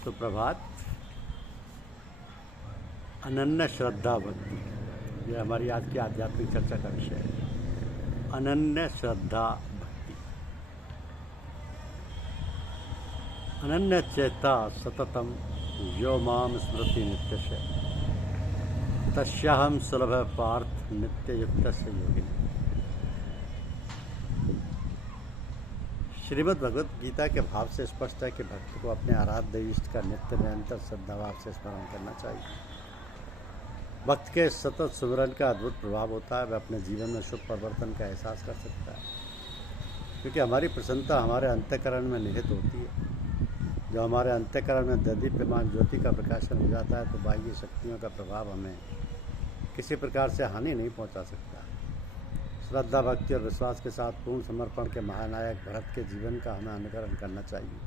सुप्रभात। अनन्य श्रद्धा भक्ति, यह हमारी आज की आध्यात्मिक चर्चा का विषय है। अनन्य श्रद्धा भक्ति। अनन्य चेता सततम यो माम स्मृति नित्यस्य तस्याहं सुलभ पार्थ नित्य युक्तस्य योगिनी। श्रीमद् भगवत गीता के भाव से स्पष्ट है कि भक्त को अपने आराध्य इष्ट का नित्य निरंतर श्रद्धाभाव से स्मरण करना चाहिए। भक्त के सतत सुमिरन का अद्भुत प्रभाव होता है। वह अपने जीवन में शुभ परिवर्तन का एहसास कर सकता है, क्योंकि हमारी प्रसन्नता हमारे अंतःकरण में निहित होती है। जो हमारे अंतःकरण में दीप्यमान ज्योति का प्रकाशन हो जाता है, तो बाह्य शक्तियों का प्रभाव हमें किसी प्रकार से हानि नहीं पहुंचा सकता। श्रद्धा भक्ति और विश्वास के साथ पूर्ण समर्पण के महानायक भरत के जीवन का हमें अनुकरण करना चाहिए।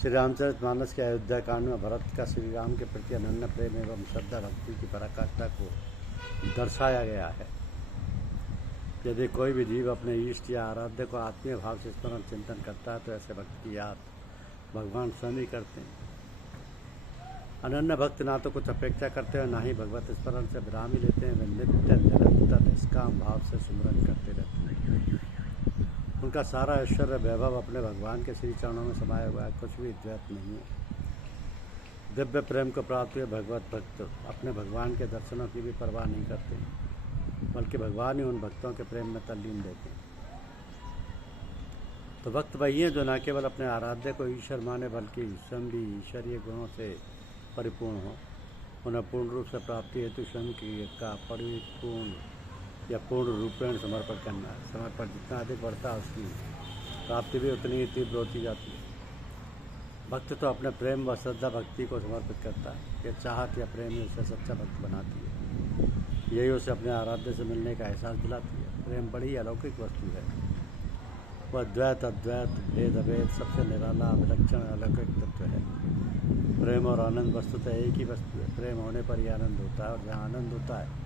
श्री रामचरितमानस के अयोध्या कांड में भरत का श्री राम के प्रति अनन्य प्रेम एवं श्रद्धा भक्ति की पराकाष्ठा को दर्शाया गया है। यदि कोई भी जीव अपने इष्ट या आराध्य को आत्मीय भाव से स्मरण चिंतन करता है, तो ऐसे भक्त की याद भगवान स्वयं ही करते हैं। अनन्य भक्त ना तो कुछ अपेक्षा करते हैं, ना ही भगवत स्मरण से विराम ही लेते हैं। वे नित्य निरंतर निष्काम भाव से सुमिरन करते रहते हैं। उनका सारा ऐश्वर्य वैभव अपने भगवान के श्री चरणों में समाया हुआ है, कुछ भी द्वैत नहीं है। दिव्य प्रेम को प्राप्त हुए भगवत भक्त अपने भगवान के दर्शनों की भी परवाह नहीं करते, बल्कि भगवान ही उन भक्तों के प्रेम में तल्लीन देते हैं। तो भक्त वही हैं जो न केवल अपने आराध्य को ईश्वर माने, बल्कि स्वयं भी ईश्वरीय गुणों से परिपूर्ण हो। उन्हें पूर्ण रूप से प्राप्ति हेतु स्वयं का परिपूर्ण या पूर्ण रूपेण समर्पण करना है। समर्पण जितना अधिक बढ़ता है, उसकी प्राप्ति भी उतनी ही तीव्र होती जाती है। भक्त तो अपने प्रेम व श्रद्धा भक्ति को समर्पित करता है। यह चाहत या प्रेम ही उसे सच्चा भक्त बनाती है। यही उसे अपने आराध्य से मिलने का एहसास दिलाती है। प्रेम बड़ी अलौकिक वस्तु है। वह द्वैत अद्वैत भेद अभेद सबसे निराला विलक्षण अलौकिक तत्व है। प्रेम और आनंद वस्तुतः एक ही वस्तु है। प्रेम होने पर ही आनंद होता है, और जहाँ आनंद होता है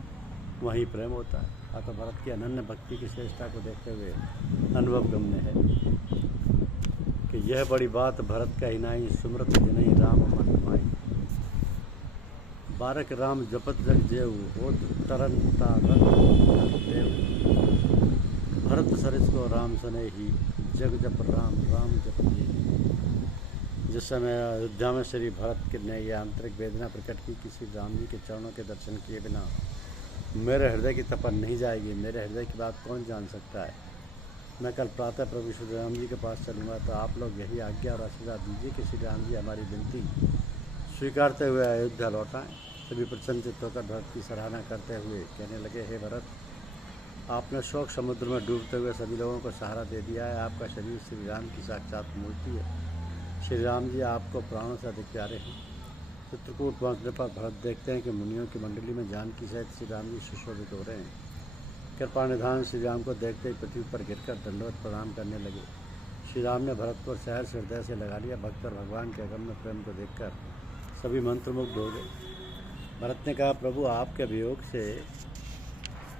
वहीं प्रेम होता है। अतः भरत की अनन्य भक्ति की श्रेष्ठता को देखते हुए अनुभव गम्य है कि यह बड़ी बात भरत का ही नहीं, सुमृत जिनहि राम मन माई। बारक राम जपत जग जेऊ होत तरन तारन देव। भरत सरिस को राम सने ही जग जप राम राम जप जेऊ। जिस समय अयोध्या में श्री भरत ने यह आंतरिक वेदना प्रकट की कि श्री राम जी के चरणों के दर्शन किए बिना मेरे हृदय की तपन नहीं जाएगी, मेरे हृदय की बात कौन जान सकता है। मैं कल प्रातः प्रभु श्री राम जी के पास चलूँगा, तो आप लोग यही आज्ञा और आशीर्वाद दीजिए कि श्री राम जी हमारी विनती स्वीकारते हुए अयोध्या लौटाएँ। सभी प्रसन्नचित्त होकर भरत की सराहना करते हुए कहने लगे, हे भरत, आपने शोक समुद्र में डूबते हुए सभी लोगों को सहारा दे दिया है। आपका शरीर श्री राम की साक्षात मूर्ति है। श्री राम जी आपको प्राणों से अधिक प्यारे हैं। चित्रकूट पहुँचने पर भरत देखते हैं कि मुनियों की मंडली में जानकी सहित श्री राम जी सुशोभित हो रहे हैं। कृपा निधान श्री राम को देखते ही पृथ्वी पर गिरकर दंडवत प्रणाम करने लगे। श्री राम ने भरत को सहर्ष हृदय से लगा लिया। भक्त और भगवान के अगम्य प्रेम को देखकर सभी मंत्रमुग्ध हो गए। भरत ने कहा, प्रभु, आपके वियोग से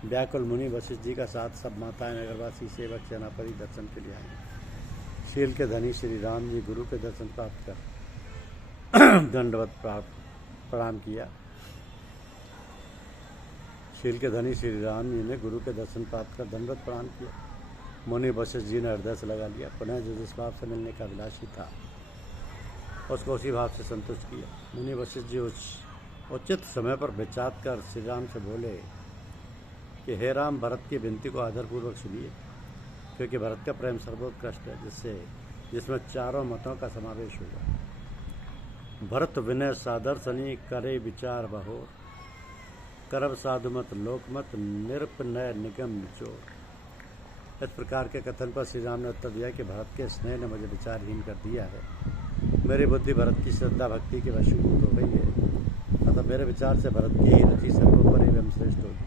व्याकुल मुनि वशिष्ठ जी का साथ सब माताएं, नगरवासी, सेवक, सेनापति दर्शन के लिए आए। शील के धनी श्री राम जी गुरु के दर्शन प्राप्त कर दंडवत प्रणाम किया। शील के धनी श्री राम जी ने गुरु के दर्शन प्राप्त कर दंडवत प्रणाम किया। मुनि वशिष्ठ जी ने हृदय से लगा लिया। पुनः जो जिस भाव से मिलने का अभिलाषी था, उसको उसी भाव से संतुष्ट किया। मुनि वशिष्ठ जी उचित समय पर विचार कर श्री राम से बोले कि हे राम, भरत की विनती को आदरपूर्वक सुनिए, क्योंकि भरत का प्रेम सर्वोत्कृष्ट है, जिसमें चारों मतों का समावेश होगा। भरत विनय सादर सनी करे विचार बहोर, करब साधुमत लोकमत निरपनय निगम निचोर। इस प्रकार के कथन पर श्री राम ने उत्तर दिया कि भरत के स्नेह ने मुझे विचारहीन कर दिया है। मेरी बुद्धि भरत की श्रद्धा भक्ति के वशीभूत हो गई है। अतः मेरे विचार से भरत की ही रुचि सर्वोपरि एवं श्रेष्ठ होगी।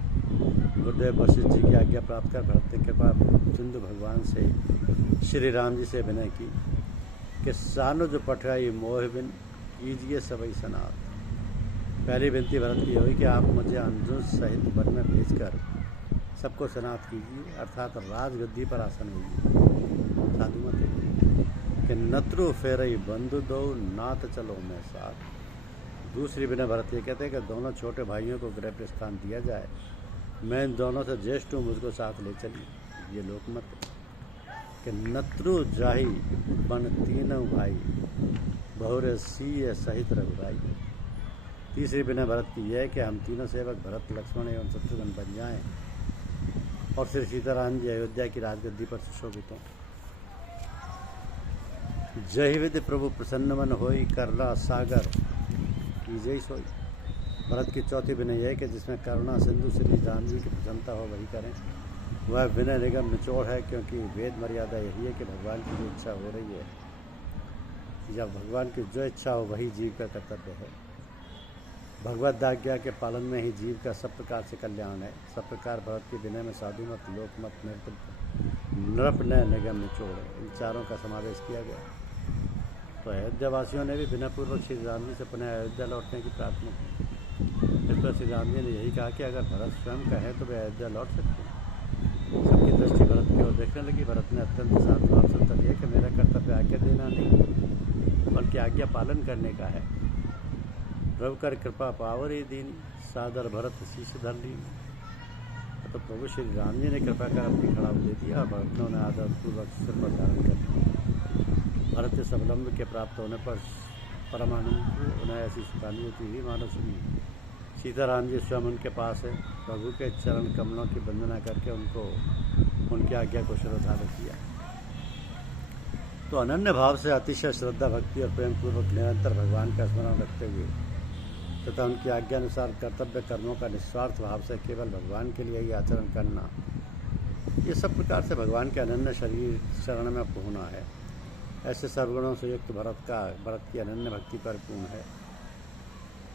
गुरुदेव वशिष्ठ जी की आज्ञा प्राप्त कर भरत ने कृपा सिंधु भगवान से श्री राम जी से विनय की कि सानुज पठाई मोह बिन कीजिए सबई सनात। पहली विनती भरत की हुई कि आप मुझे अनुज सहित वन में भेजकर सबको सनात कीजिए, अर्थात राजगद्दी पर आसन होगी। साधु मत कि नत्रु फेरई बंधु दो नात चलो मैं साथ। दूसरी विनय भरत ये कहते हैं कि दोनों छोटे भाइयों को गृह प्रस्थान दिया जाए, मैं इन दोनों से ज्येष्ठ हूँ, मुझको साथ ले चलिए। ये लोकमत है कि नत्रु जाही बन तीनों भाई, बहुरे सीय सहित रघुराई। तीसरी विनय भरत की यह है कि हम तीनों सेवक भरत, लक्ष्मण एवं शत्रुघ्न बन जाएं और श्री सीताराम जी अयोध्या की राजगद्दी पर सुशोभित हों। जय विधि प्रभु प्रसन्न मन होई, करला सागर कीजय सोई। भरत की चौथी विनय है कि जिसमें करुणा सिंधु श्री राम जी की प्रसन्नता हो वही करें। वह विनय निगम निचोड़ है, क्योंकि वेद मर्यादा यही है कि भगवान की जो इच्छा हो रही है, जब भगवान की जो इच्छा हो वही जीव का कर्तव्य है। भगवत आज्ञा के पालन में ही जीव का सब प्रकार से कल्याण है। सब प्रकार भरत के विनय में साधु मत, लोक मत, नृप नय निगम निचोड़ है, इन चारों का समावेश किया गया। तो अयोध्या वासियों ने भी विनयपूर्वक श्री राम जी से पुनः अयोध्या लौटने की प्रार्थना की। इस पर श्री राम जी ने यही कहा कि अगर भरत स्वयं कहे तो वे अयोध्या लौट सकते हैं। सबकी दृष्टि भरत की ओर देखने लगी। भरत ने अत्यंत शांत भाव से उत्तर दिया कि मेरा कर्तव्य आज्ञा देना नहीं, बल्कि आज्ञा पालन करने का है। प्रभु कर कृपा पावरी दीन, सादर भरत शीश धर ली। तो प्रभु श्री राम जी ने कृपा कर अपनी खड़ाऊ दे दिया और भरत ने उन्हें आदरपूर्वक सिर पर धारण कर लिया। भरत से अवलंब के प्राप्त होने पर परमानंद उन्हें ऐसी सुखानुभूति हुई मानो श्री सीताराम जी स्वयं उनके पास है। प्रभु के चरण कमलों की वंदना करके उनको उनकी आज्ञा को शिरोधार्य किया। तो अनन्य भाव से अतिशय श्रद्धा, भक्ति और प्रेम पूर्वक निरंतर भगवान का स्मरण रखते हुए तथा उनकी आज्ञा अनुसार कर्तव्य कर्मों का निस्वार्थ भाव से केवल भगवान के लिए ही आचरण करना, ये सब प्रकार से भगवान के अनन्य शरण में होना है। ऐसे सर्वगुणों से युक्त भरत की अनन्य भक्ति परिपूर्ण है।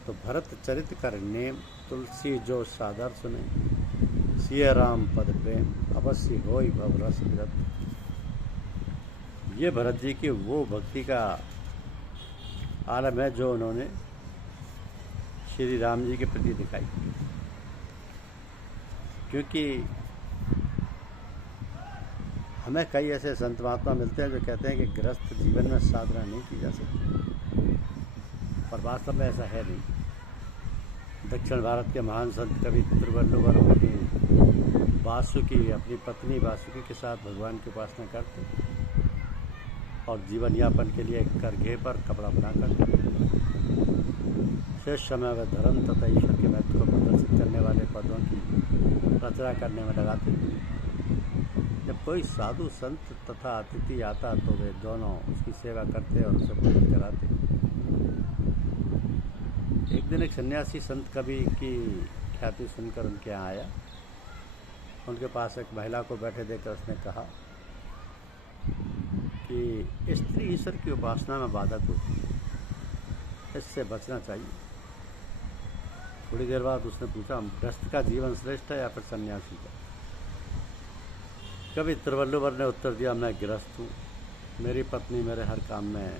तो भरत चरित कर नेम, तुलसी जो सादर सुने, सिय राम पद प्रेम, अवश्य होई भव रस विरत। ये भरत जी की वो भक्ति का आलम है जो उन्होंने श्री राम जी के प्रति दिखाई। क्योंकि हमें कई ऐसे संत महात्मा मिलते हैं जो कहते हैं कि गृहस्थ जीवन में साधना नहीं की जा सकती, पर वास्तव में ऐसा है नहीं। दक्षिण भारत के महान संत कवि तिरुवल्लुवर अपनी पत्नी वासुकी के साथ भगवान की उपासना करते और जीवन यापन के लिए करघे पर कपड़ा बनाकर शेष समय वे धर्म तथा ईश्वर के महत्व को प्रदर्शित करने वाले पदों की रचना करने में लगाते थे। जब कोई साधु संत तथा अतिथि आता तो वे दोनों उसकी सेवा करते और उसे भोजन कराते। एक दिन एक सन्यासी संत कवि की ख्याति सुनकर उनके यहाँ आया। उनके पास एक महिला को बैठे देखकर उसने कहा कि स्त्री ईश्वर की उपासना में बाधक होती है, इससे बचना चाहिए। थोड़ी देर बाद उसने पूछा, गृहस्थ का जीवन श्रेष्ठ है या फिर सन्यासी का? कवि तिरुवल्लुवर ने उत्तर दिया, मैं गृहस्थ हूँ, मेरी पत्नी मेरे हर काम में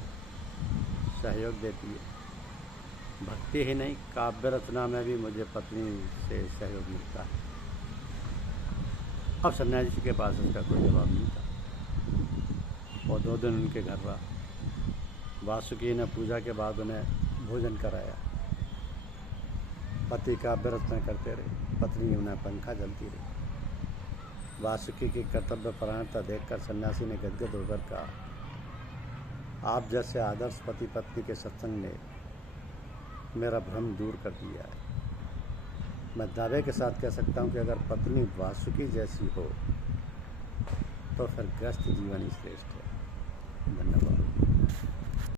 सहयोग देती है। भक्ति ही नहीं, काव्य रचना में भी मुझे पत्नी से सहयोग मिलता है। अब सन्यासी के पास उसका कोई जवाब नहीं था। और 2 दिन उनके घर रहा। वासुकी ने पूजा के बाद उन्हें भोजन कराया। पति काव्य रचना करते रहे, पत्नी उन्हें पंखा जलती रही। वासुकी की कर्तव्य परायणता देखकर सन्यासी ने गदगद होकर कहा, आप जैसे आदर्श पति पत्नी के सत्संग ने मेरा भ्रम दूर कर दिया है। मैं दावे के साथ कह सकता हूँ कि अगर पत्नी वासुकी जैसी हो तो फिर गृहस्थ जीवन ही श्रेष्ठ है। धन्यवाद।